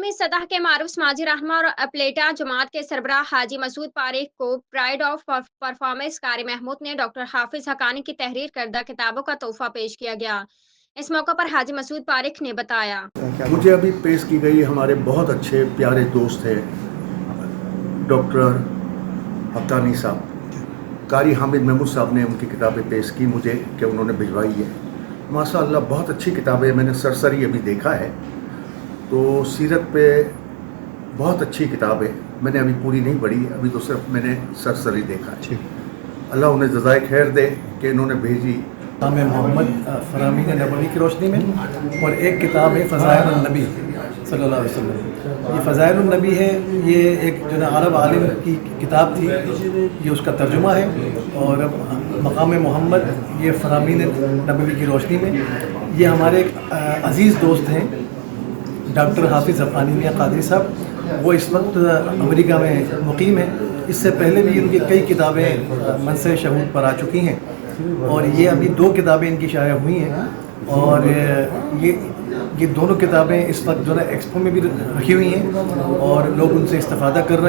आलमी सतह के मारूफ समाजी रहनुमा और अपलेटा जमात के सरबराह हाजी मसूद पारिक को प्राइड ऑफ परफॉर्मेंस कारी महमूद ने डॉक्टर हाफिज हकानी की तहरीर करदा किताबों का तोहफा पेश किया गया। इस मौके पर हाजी मसूद पारिक ने बताया, मुझे अभी पेश की गई हमारे बहुत अच्छे प्यारे दोस्त हैं डॉक्टर हक्कानी साहब, कारी हामिद महमूद साहब ने उनकी किताबें पेश की मुझे कि उन्होंने भिजवाई है। माशाअल्लाह बहुत अच्छी किताबें, मैंने सरसरी अभी देखा है तो सीरत पे बहुत अच्छी किताब है। मैंने अभी पूरी नहीं पढ़ी, अभी तो सिर्फ मैंने सरसरी देखा है। अल्लाह उन्हें जज़ाए खैर दे कि इन्होंने भेजी। नाम है मोहम्मद फ़रामीन नबवी की रोशनी में, और एक किताब है फ़ज़ाइल नबी सल्लल्लाहु अलैहि वसल्लम। ये फ़ज़ाइल नबी है, ये एक जो है अरब आलिम की किताब थी, ये उसका तर्जुमा है। और मकाम मोहम्मद ये फ़रामीन नबवी की रोशनी में, ये हमारे एक अज़ीज़ दोस्त हैं डॉक्टर हाफिज़ हक्कानी मियां कादरी साहब। वो इस वक्त अमेरिका में मुकीम है। इससे पहले भी उनकी कई किताबें मनसे शहूद पर आ चुकी हैं, और ये अभी 2 किताबें इनकी शाया हुई हैं। और ये दोनों किताबें इस वक्त जो है एक्सपो में भी रखी हुई हैं और लोग उनसे इस्तेफ़ादा कर रहे हैं।